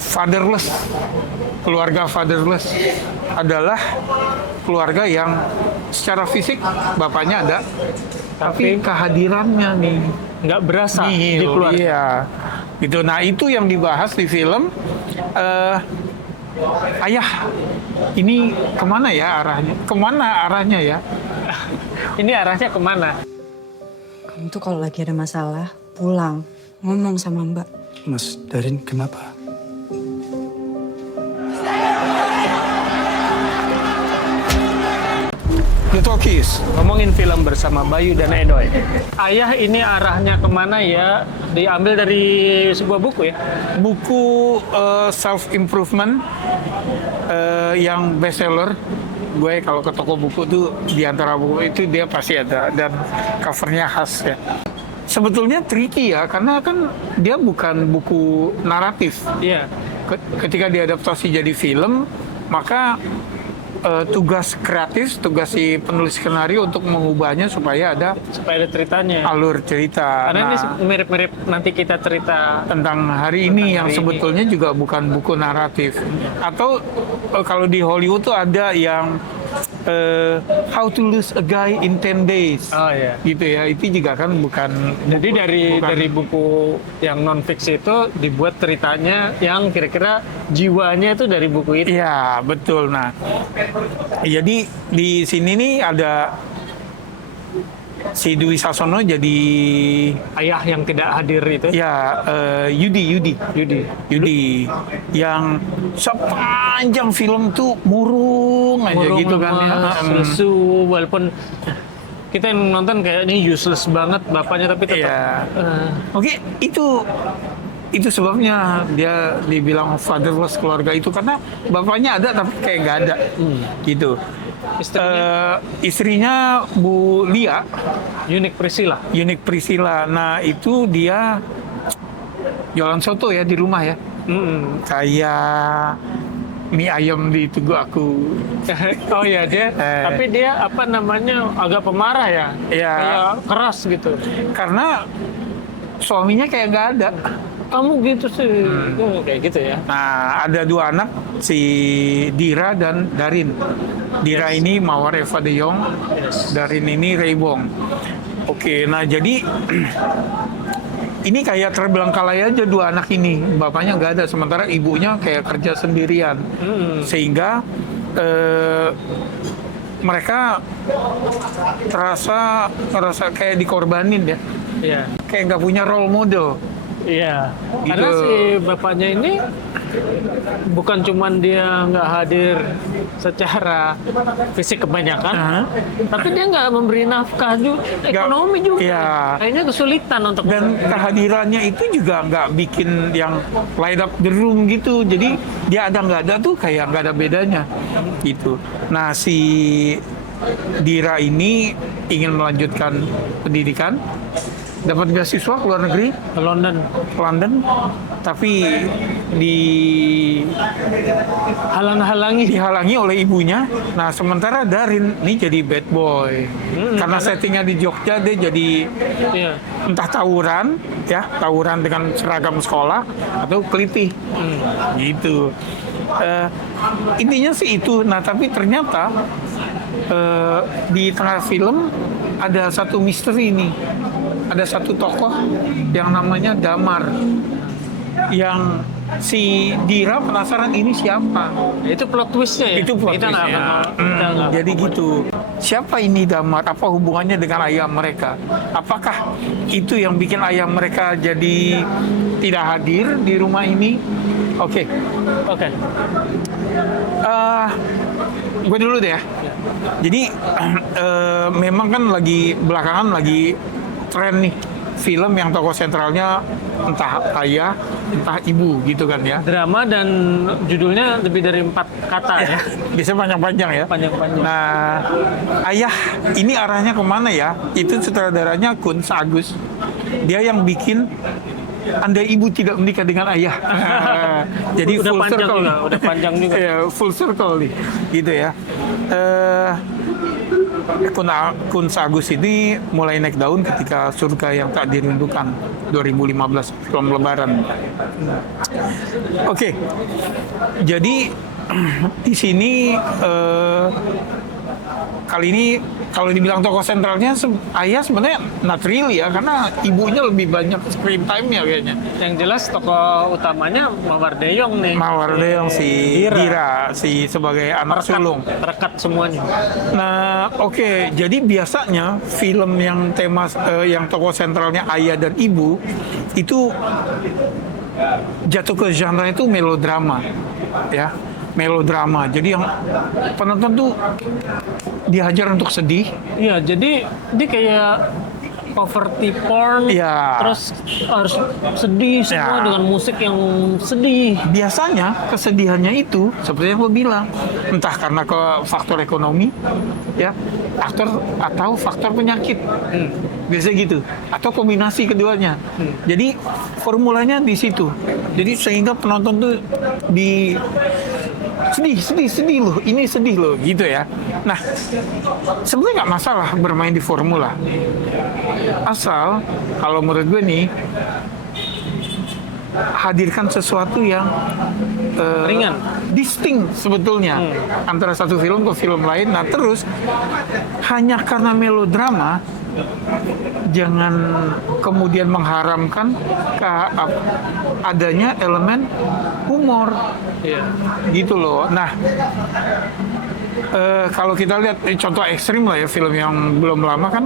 fatherless. Keluarga fatherless adalah keluarga yang secara fisik bapaknya ada, tapi kehadirannya nih nggak berasa nihil. di keluarga. Iya, gitu. Nah itu yang dibahas di film. Ayah, ini kemana ya arahnya? Kemana arahnya ya? Ini arahnya kemana? Kamu tuh kalau lagi ada masalah, pulang, ngomong sama Mbak. Mas Darin kenapa? The Talkies. Ngomongin film bersama Bayu dan Edoy. Ayah ini arahnya kemana ya? Diambil dari sebuah buku ya? Buku self improvement yang bestseller. Gue kalau ke toko buku tuh di antara buku itu dia pasti ada dan covernya khas ya. Sebetulnya tricky ya karena kan dia bukan buku naratif. Iya. Ketika diadaptasi jadi film, maka tugas kreatif, tugas si penulis skenario untuk mengubahnya supaya ada ceritanya. Alur cerita. Karena ini mirip-mirip nanti kita cerita tentang hari ini yang sebetulnya juga bukan buku naratif. Atau kalau di Hollywood tuh ada yang How to Lose a Guy in 10 Days. Oh iya. Gitu ya. Itu juga kan bukan. Jadi dari buku yang non fiksi itu dibuat ceritanya yang kira-kira jiwanya itu dari buku itu. Iya, betul. Nah, jadi di sini nih ada si Dwi Sasono jadi ayah yang tidak hadir itu. Ya, Yudi yang sepanjang film tuh murung aja gitu kan ya. Lesu, walaupun kita yang nonton kayak ini useless banget bapaknya tapi tetap. Iya. Oke, itu sebabnya dia dibilang fatherless keluarga itu karena bapaknya ada tapi kayak nggak ada gitu. Istrinya Bu Lia, Yunik Priscilla. Nah itu dia jualan soto ya di rumah ya. Kayak mie ayam di Tugu Aku. Oh iya dia, tapi dia apa namanya agak pemarah ya, kayak keras gitu. Karena suaminya kayak nggak ada. Kamu gitu sih, kayak gitu ya. Nah, ada dua anak, si Dira dan Darin. Dira ini Mawar Eva de Jong, Darin ini Reybong. Oke, nah jadi ini kayak terbelengkalai aja dua anak ini. Bapaknya nggak ada, sementara ibunya kayak kerja sendirian. Sehingga mereka terasa kayak dikorbanin ya. Iya. Kayak nggak punya role model. Iya, Gitu. karena si bapaknya ini bukan cuman dia nggak hadir secara fisik kebanyakan, tapi dia nggak memberi nafkah juga, ekonomi juga. Iya. Kayaknya kesulitan untuk Dan kehadirannya itu juga nggak bikin yang light up the room gitu. Jadi dia ada nggak ada tuh kayak nggak ada bedanya gitu. Nah si Dira ini ingin melanjutkan pendidikan, dapat beasiswa ke luar negeri, ke London, tapi dihalangi oleh ibunya. Nah sementara Darin ini jadi bad boy karena settingnya di Jogja, dia jadi entah tawuran dengan seragam sekolah atau kelitih gitu. Intinya sih itu. Nah tapi ternyata di tengah film ada satu misteri nih. Ada satu tokoh yang namanya Damar, yang si Dira penasaran ini siapa. Itu plot twistnya ya? Itu plot twistnya. Jadi gitu. Siapa ini Damar? Apa hubungannya dengan ayah mereka? Apakah itu yang bikin ayah mereka jadi tidak hadir di rumah ini? Oke. Gue dulu deh ya. Jadi memang kan belakangan lagi tren nih film yang tokoh sentralnya entah ayah, entah ibu gitu kan ya. Drama dan judulnya lebih dari 4 kata ya. Biasanya panjang-panjang ya. Panjang-panjang. Nah, ayah ini arahnya kemana ya? Itu sutradaranya Kun Agus. Dia yang bikin Andai Ibu Tidak Menikah Dengan Ayah. Jadi udah full panjang circle. juga, udah panjang juga. Ya, full circle nih, gitu ya. Kun Agus ini mulai naik daun ketika Surga Yang Tak Dirindukan. 2015 film Lebaran. Oke, jadi di sini kali ini kalau dibilang tokoh sentralnya ayah sebenarnya not really ya, karena ibunya lebih banyak screen time-nya kayaknya. Yang jelas tokoh utamanya Mawar Deyong nih. Mawar Deyong si Dira si sebagai anak sulung. Rekat semuanya. Nah, oke. Jadi biasanya film yang tema yang tokoh sentralnya ayah dan ibu itu jatuh ke genre itu melodrama, ya. Melodrama. Jadi yang penonton tuh dihajar untuk sedih. Iya, jadi dia kayak poverty porn, Iya. terus harus sedih semua Ya. dengan musik yang sedih. Biasanya kesedihannya itu seperti yang lo bilang, entah karena ke faktor ekonomi, ya, atau faktor penyakit, biasanya gitu, atau kombinasi keduanya. Jadi formulanya di situ. Jadi sehingga penonton tuh di sedih loh, ini sedih loh, gitu ya. Nah, sebenarnya nggak masalah bermain di formula, asal kalau menurut gue nih hadirkan sesuatu yang Ringan. distinct sebetulnya antara satu film ke film lain. Nah terus hanya karena melodrama jangan kemudian mengharamkan adanya elemen humor. Iya. Gitu loh. Nah, kalau kita lihat contoh ekstrim lah ya, film yang belum lama kan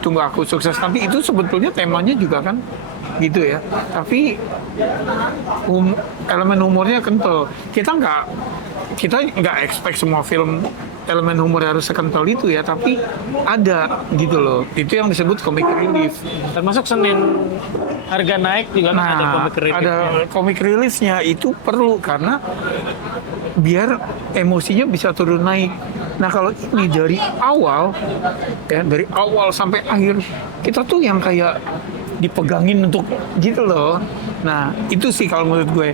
Tunggu Aku Sukses Nanti, itu sebetulnya temanya juga kan gitu ya. Tapi elemen humornya kental. Kita nggak expect semua film elemen humor harus sekental itu ya, tapi ada gitu loh. Itu yang disebut comic relief. Termasuk Senin harga naik juga kan ada comic relief. Ada comic reliefnya, itu perlu karena biar emosinya bisa turun naik. Nah kalau ini dari awal sampai akhir kita tuh yang kayak dipegangin untuk gitu loh. Nah itu sih kalau menurut gue.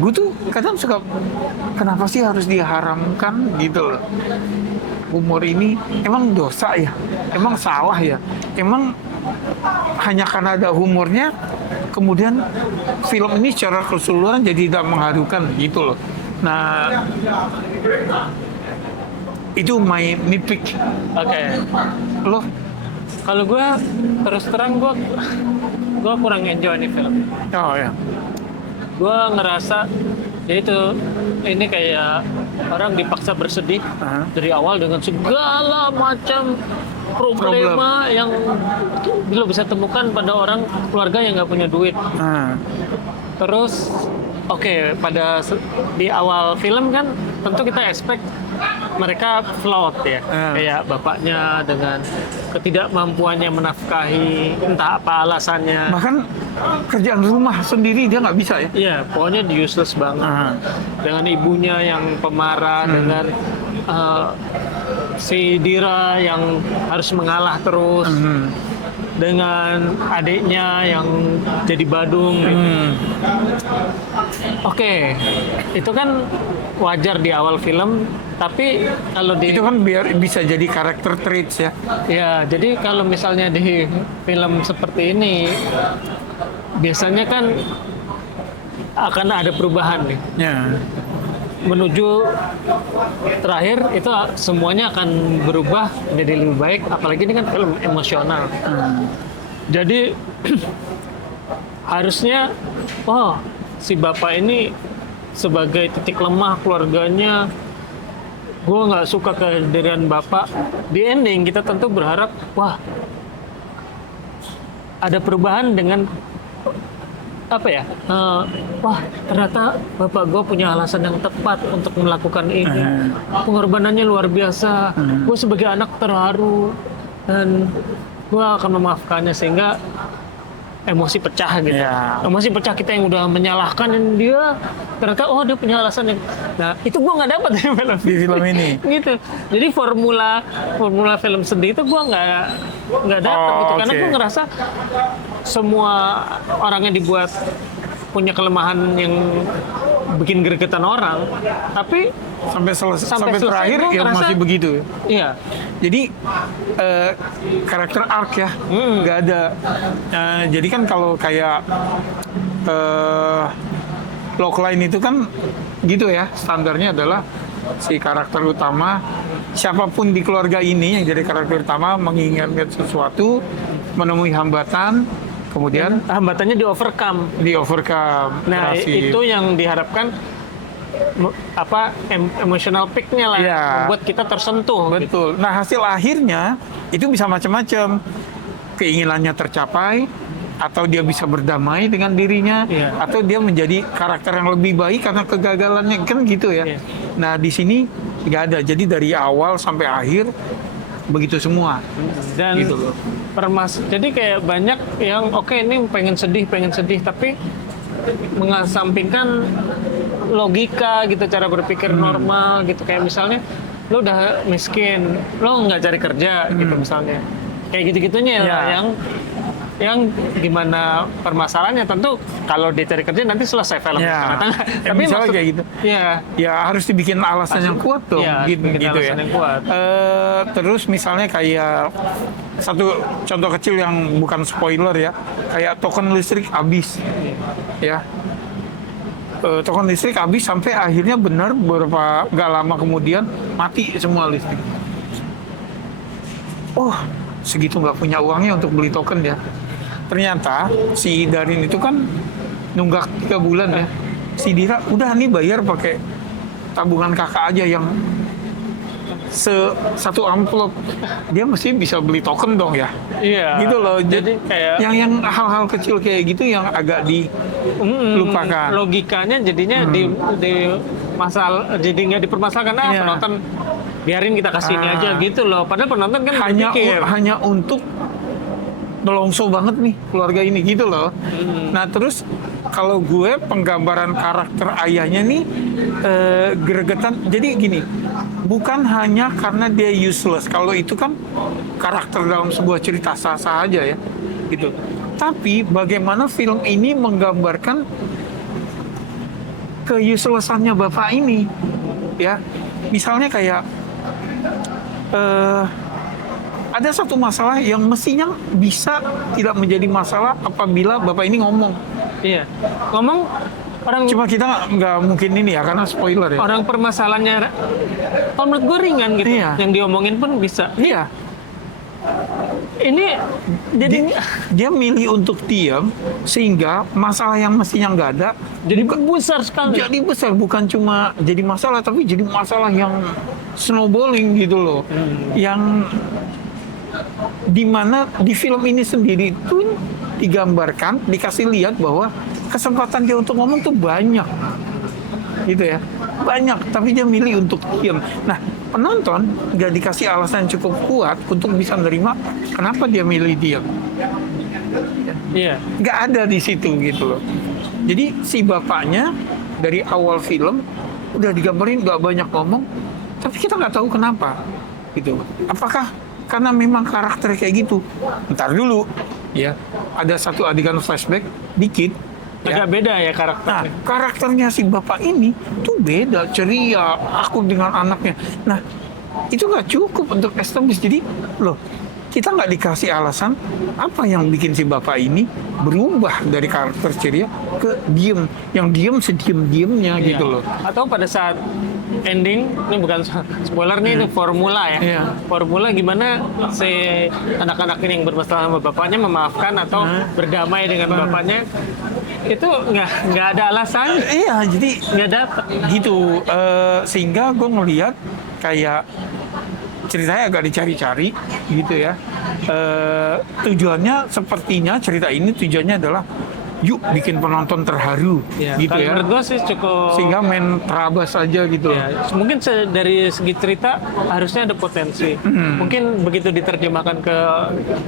Gue tuh kadang suka, kenapa sih harus diharamkan gitu loh. Humor ini emang dosa ya? Emang salah ya? Emang hanya karena ada humornya kemudian film ini secara keseluruhan jadi tidak mengharukan gitu loh. Nah itu my nitpick. Oke. Lo Kalau gue terus terang gue kurang enjoy nih film. oh ya. Gue ngerasa ya itu ini kayak orang dipaksa bersedih dari awal dengan segala macam problema yang lo bisa temukan pada orang keluarga yang nggak punya duit. Terus di awal film kan tentu kita expect mereka flawed ya, kayak bapaknya dengan ketidakmampuannya menafkahi, entah apa alasannya. Bahkan kerjaan rumah sendiri dia nggak bisa ya. Iya, pokoknya useless banget. Dengan ibunya yang pemarah, dengan si Dira yang harus mengalah terus, dengan adiknya yang jadi badung. Oke, itu kan wajar di awal film, tapi kalau di Itu kan biar bisa jadi karakter traits ya. ya, jadi kalau misalnya di film seperti ini biasanya kan akan ada perubahan nih. Ya. Menuju terakhir itu semuanya akan berubah menjadi lebih baik, apalagi ini kan film emosional. Jadi harusnya si bapak ini sebagai titik lemah keluarganya, gue nggak suka kehadiran bapak. Di ending kita tentu berharap ada perubahan dengan ternyata bapak gue punya alasan yang tepat untuk melakukan ini. Pengorbanannya luar biasa. Gue sebagai anak terharu dan gue akan memaafkannya, sehingga emosi pecah gitu. Emosi pecah, kita yang udah menyalahkan dia, ternyata dia punya alasan yang, nah itu gue nggak dapat Di film ini. gitu. Jadi formula film sedih itu gue nggak dapat gitu, karena gue ngerasa semua orang yang dibuat punya kelemahan yang bikin gregetan orang, tapi sampai Sampai selesai terakhir gua ya ngerasa- masih begitu. iya, Jadi karakter arc ya nggak ada. Jadi kan kalau kayak logline itu kan gitu ya, standarnya adalah si karakter utama siapapun di keluarga ini yang jadi karakter utama menginginkan sesuatu, menemui hambatan, kemudian hambatannya di overcome. di overcome. Nah, berhasil. itu yang diharapkan emotional peak-nya lah, Iya. membuat kita tersentuh kan. Betul. Nah, hasil akhirnya itu bisa macam-macam. Keinginannya tercapai, atau dia bisa berdamai dengan dirinya, Iya. atau dia menjadi karakter yang lebih baik karena kegagalannya, kan gitu ya. Iya. Nah, di sini nggak ada. Jadi dari awal sampai akhir begitu semua. Dan Gitu loh. jadi kayak banyak yang oke ini pengen sedih, tapi mengesampingkan logika gitu, cara berpikir normal gitu. Kayak misalnya lo udah miskin, lo nggak cari kerja gitu misalnya. Kayak gitu-gitunya Ya. lah yang gimana permasalahannya. Tentu kalau dia cari kerja nanti selesai film. Ya. Tapi Misalnya kayak gitu. Ya, Ya harus dibikin alasan yang kuat dong, Iya, gitu, bikin gitu alasan ya. yang kuat. Terus misalnya kayak satu contoh kecil yang bukan spoiler ya, kayak token listrik habis, ya. Token listrik habis sampai akhirnya benar beberapa nggak lama kemudian mati semua listrik. Oh, segitu nggak punya uangnya untuk beli token ya. Ternyata si Darin itu kan nunggak 3 bulan ya. Si Dira udah nih bayar pakai tabungan kakak aja yang satu amplop, dia mesti bisa beli token dong ya. iya. Gitu loh. Jadi kayak yang hal-hal kecil kayak gitu yang agak dilupakan. logikanya jadinya di masalah, jadi nggak dipermasalahkan. Iya. Penonton biarin kita kasih ini aja gitu loh. Padahal penonton kan berpikir. hanya untuk nelongso banget nih keluarga ini gitu loh. Nah terus kalau gue penggambaran karakter ayahnya nih gregetan. Jadi gini, bukan hanya karena dia useless. Kalau itu kan karakter dalam sebuah cerita sah-sah aja ya, gitu. Tapi bagaimana film ini menggambarkan keuselessannya bapak ini, ya. Misalnya kayak ada satu masalah yang mestinya bisa tidak menjadi masalah apabila bapak ini ngomong. Iya. Ngomong orang Cuma kita nggak mungkin ini ya karena spoiler ya. orang permasalahannya kalau menurut gue ringan gitu. Iya. Yang diomongin pun bisa. Iya. Ini jadi Dia milih untuk diam sehingga masalah yang mestinya nggak ada jadi besar sekali. jadi besar, bukan cuma jadi masalah tapi jadi masalah yang snowballing gitu loh. Yang dimana di film ini sendiri tuh digambarkan, dikasih lihat bahwa kesempatan dia untuk ngomong tuh banyak gitu ya, banyak, tapi dia milih untuk diam. Nah, penonton nggak dikasih alasan yang cukup kuat untuk bisa menerima kenapa dia milih diam. Iya. Nggak ada di situ gitu loh. Jadi si bapaknya dari awal film udah digambarin nggak banyak ngomong, tapi kita nggak tahu kenapa gitu. Apakah karena memang karakter kayak gitu? Ntar dulu ya, ada satu adegan flashback dikit. Ya. Agak beda ya Nah, karakternya. karakternya si bapak ini tuh beda, ceria, akur dengan anaknya. Nah, itu nggak cukup untuk establish. Jadi, loh, kita nggak dikasih alasan apa yang bikin si bapak ini berubah dari karakter ceria ke diem. Yang diem sediem-diemnya Iya. gitu loh. Atau pada saat ending, ini bukan spoiler nih, ini formula ya. Iya. Formula gimana si anak-anak ini yang bermasalah sama bapaknya memaafkan atau berdamai dengan bapaknya, itu nggak ada alasan, Iya, jadi nggak dapet. gitu. Sehingga gue ngeliat kayak ceritanya agak dicari-cari gitu ya. Tujuannya sepertinya cerita ini tujuannya adalah yuk bikin penonton terharu gitu Kalau ya, menurut gue sih cukup. sehingga main terabas aja gitu. Ya, mungkin dari segi cerita harusnya ada potensi. Mungkin begitu diterjemahkan ke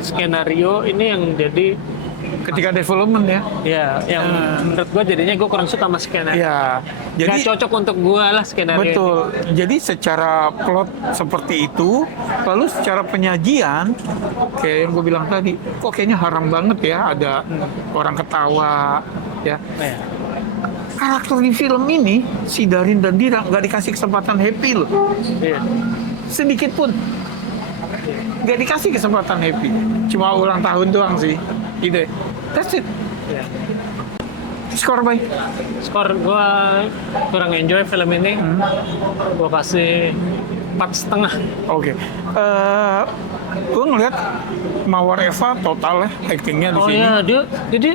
skenario ini yang jadi Ketika development ya, yang menurut gue jadinya gue kurang suka sama skenario. ya Nggak jadi cocok untuk gue lah skenario. betul. Jadi secara plot seperti itu, lalu secara penyajian kayak yang gue bilang tadi, kok kayaknya haram banget ya ada orang ketawa ya. Ini. Ya. karakter di film ini si Darin dan Dira nggak dikasih kesempatan happy loh, Iya. sedikit pun nggak dikasih kesempatan happy, cuma ulang tahun doang sih, gitu. That's it. Iya. Skor baik. Skor gue kurang enjoy film ini. Gue kasih 4,5. Oke. Gue ngeliat Mawar Eva total ya actingnya di Oh sini. iya, jadi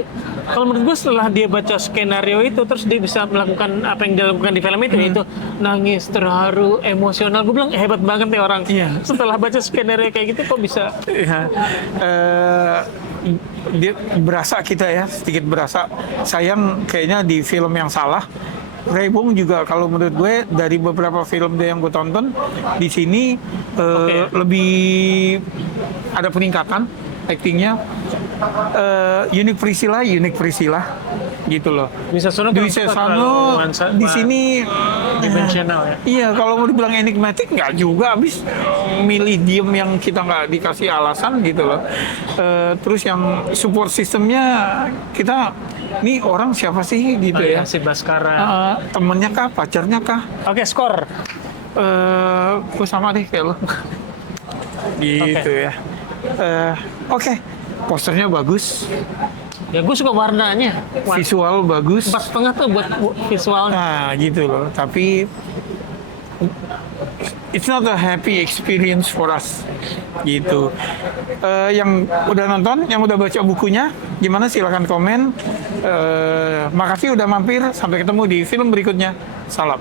kalau menurut gue setelah dia baca skenario itu terus dia bisa melakukan apa yang dia lakukan di film itu nangis, terharu, emosional. Gue bilang hebat banget nih orang. Iya. Setelah baca skenario kayak gitu kok bisa. Iya. Dia berasa kita ya, sedikit berasa. Sayang kayaknya di film yang salah. Ray Bong juga kalau menurut gue dari beberapa film dia yang gue tonton di sini lebih ada peningkatan actingnya. Unik Priscilla gitu loh. Bisa sono Dwi Sesano di sini dimensional ya. iya, kalau mau dibilang enigmatic nggak juga, habis milih diem yang kita nggak dikasih alasan gitu loh. Terus yang support sistemnya kita, nih orang siapa sih gitu ya? Si Baskara. Temennya kah, pacarnya kah? Oke, skor. Gue sama deh kayak lo. Gitu ya. Oke. Posternya bagus, Ya gue suka warnanya. visual bagus. 4,5 tuh buat visual. Nah gitu loh, tapi it's not a happy experience for us gitu. Yang udah nonton, yang udah baca bukunya, gimana silakan komen. Makasih udah mampir, sampai ketemu di film berikutnya. Salam.